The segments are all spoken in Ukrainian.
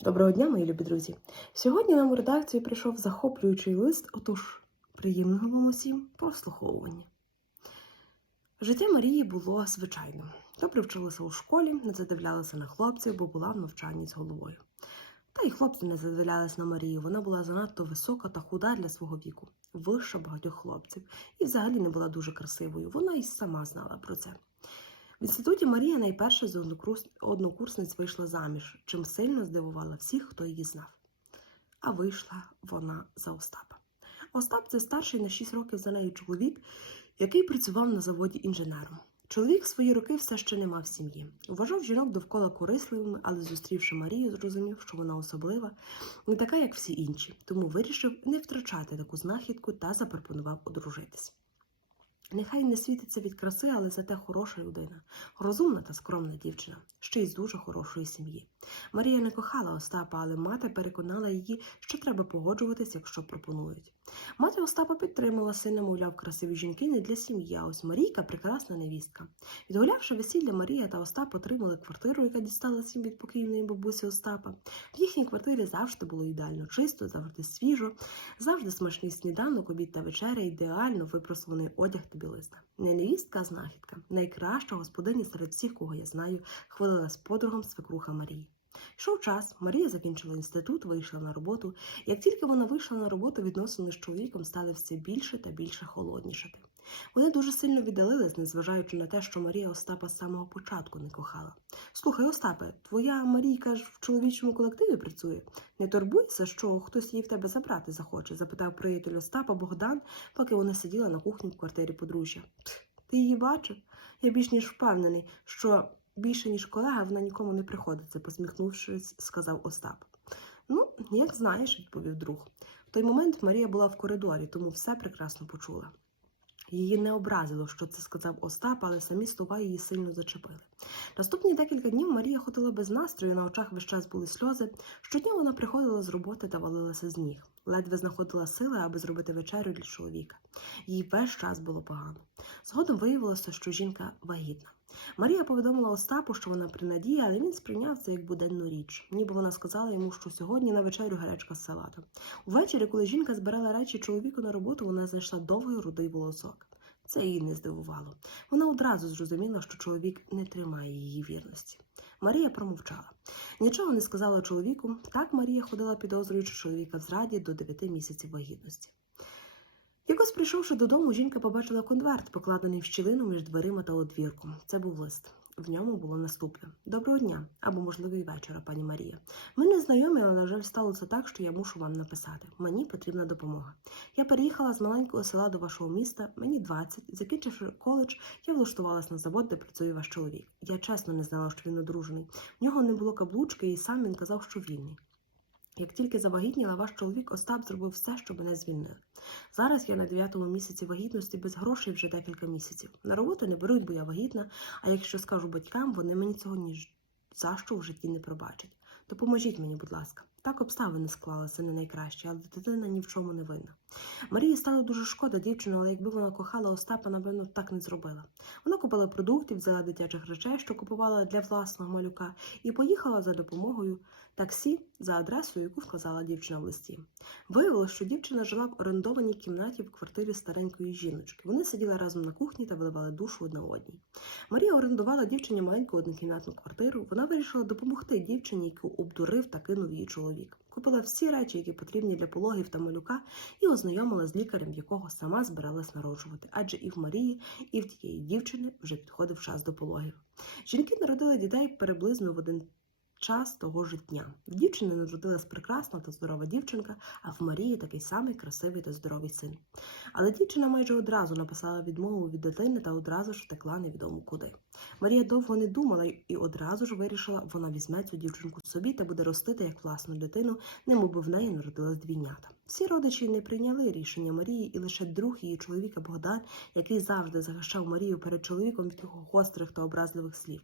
Доброго дня, мої любі друзі! Сьогодні нам у редакцію прийшов захоплюючий лист, отож, приємного вам усім прослуховування. Життя Марії було звичайним. Добре вчилася у школі, не задивлялася на хлопців, бо була в навчанні з головою. Та й хлопці не задивлялися на Марію. Вона була занадто висока та худа для свого віку, вища багатьох хлопців, і взагалі не була дуже красивою. Вона і сама знала про це. В інституті Марія найперше з однокурсниць вийшла заміж, чим сильно здивувала всіх, хто її знав. А вийшла вона за Остапа. Остап це старший на 6 років за нею чоловік, який працював на заводі інженером. Чоловік в свої роки все ще не мав сім'ї. Вважав жінок довкола корисливими, але зустрівши Марію, зрозумів, що вона особлива, не така, як всі інші, тому вирішив не втрачати таку знахідку та запропонував одружитись. Нехай не світиться від краси, але зате хороша людина, розумна та скромна дівчина, ще й з дуже хорошої сім'ї. Марія не кохала Остапа, але мати переконала її, що треба погоджуватись, якщо пропонують. Мати Остапа підтримала сина, мовляв, красиві жінки не для сім'ї, а ось Марійка прекрасна невістка. Відгулявши весілля, Марія та Остап отримали квартиру, яка дісталася їм від покійної бабусі Остапа. В їхній квартирі завжди було ідеально чисто, завжди свіжо, завжди смачний сніданок, обід та вечеря, ідеально випросуваний одяг білизна. Не невістка, а знахідка. Найкраща господиня серед всіх, кого я знаю, хвалила з подругом свекруха Марії. Йшов час, Марія закінчила інститут, вийшла на роботу. Як тільки вона вийшла на роботу, відносини з чоловіком стали все більше та більше холоднішати. Вони дуже сильно віддалились, незважаючи на те, що Марія Остапа з самого початку не кохала. Слухай, Остапе, твоя Марійка ж в чоловічому колективі працює. Не турбуйся, що хтось її в тебе забрати захоче, запитав приятель Остапа Богдан, поки вона сиділа на кухні в квартирі подружжя. Ти її бачив? Я більш ніж впевнений, що більше, ніж колега, вона нікому не приходиться, посміхнувшись, сказав Остап. Ну, як знаєш, відповів друг. В той момент Марія була в коридорі, тому все прекрасно почула. Її не образило, що це сказав Остап, але самі слова її сильно зачепили. Наступні декілька днів Марія ходила без настрою, на очах весь час були сльози. Щодня вона приходила з роботи та валилася з ніг. Ледве знаходила сили, аби зробити вечерю для чоловіка. Їй весь час було погано. Згодом виявилося, що жінка вагітна. Марія повідомила Остапу, що вона при надії, але він сприйняв це як буденну річ. Ніби вона сказала йому, що сьогодні на вечерю гречка з салатом. Увечері, коли жінка збирала речі чоловіку на роботу, вона знайшла довгий рудий волосок. Це її не здивувало. Вона одразу зрозуміла, що чоловік не тримає її вірності. Марія промовчала. Нічого не сказала чоловіку. Так Марія ходила підозрюючи чоловіка в зраді до 9 місяців вагітності. Якось прийшовши додому, жінка побачила конверт, покладений в щілину між дверима та одвірком. Це був лист. В ньому було наступне: Доброго дня або, можливо, і вечора, пані Марія. Ми не знайомі, але, на жаль, сталося так, що я мушу вам написати. Мені потрібна допомога. Я переїхала з маленького села до вашого міста, мені 20. Закінчивши коледж, я влаштувалась на завод, де працює ваш чоловік. Я чесно не знала, що він одружений. В нього не було каблучки, і сам він казав, що вільний. Як тільки завагітніла, ваш чоловік Остап зробив все, щоб мене звільнили. Зараз я на дев'ятому місяці вагітності без грошей вже декілька місяців. На роботу не беруть, бо я вагітна, а якщо скажу батькам, вони мені цього ні за що в житті не пробачать. Допоможіть мені, будь ласка. Так обставини склалися не найкраще, але дитина ні в чому не винна. Марії стало дуже шкода дівчину, але якби вона кохала Остапа, напевно, так не зробила. Вона купила продуктів, взяла дитячих речей, що купувала для власного малюка, і поїхала за допомогою таксі за адресою, яку вказала дівчина в листі. Виявилося, що дівчина жила в орендованій кімнаті в квартирі старенької жіночки. Вони сиділи разом на кухні та виливали душу одна одній. Марія орендувала дівчині маленьку однокімнатну квартиру. Вона вирішила допомогти дівчині, яку обдурив та кинув її чоловік. Купила всі речі, які потрібні для пологів та малюка, і ознайомила з лікарем, якого сама збиралась народжувати. Адже і в Марії, і в тієї дівчини вже підходив час до пологів. Жінки народили дітей приблизно в один час того ж дня. В дівчини народилась прекрасна та здорова дівчинка, а в Марії такий самий красивий та здоровий син. Але дівчина майже одразу написала відмову від дитини та одразу ж втекла невідомо куди. Марія довго не думала і одразу ж вирішила, вона візьме цю дівчинку собі та буде ростити як власну дитину, немоби в неї народилась двійнята. Всі родичі не прийняли рішення Марії, і лише друг її чоловіка Богдан, який завжди захищав Марію перед чоловіком від його гострих та образливих слів.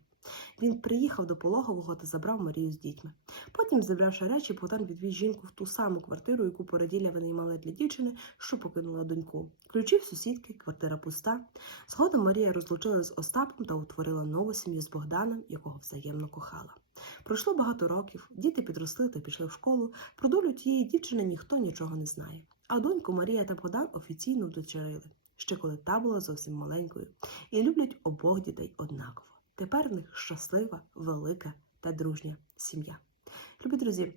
Він приїхав до пологового та забрав Марію з дітьми. Потім, зібравши речі, Богдан відвіз жінку в ту саму квартиру, яку породілля винаймали для дівчини, що покинула доньку. Ключі в сусідки, квартира пуста. Згодом Марія розлучилася з Остапом та утворила нову сім'ю з Богданом, якого взаємно кохала. Пройшло багато років, діти підросли та пішли в школу. Про долю тієї дівчини ніхто нічого не знає. А доньку Марія та Богдан офіційно вдочерили, ще коли та була зовсім маленькою, і люблять обох дітей однаково. Тепер в них щаслива, велика та дружня сім'я. Любі друзі,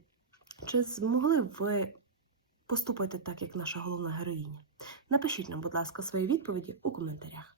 чи змогли ви поступити так, як наша головна героїня? Напишіть нам, будь ласка, свої відповіді у коментарях.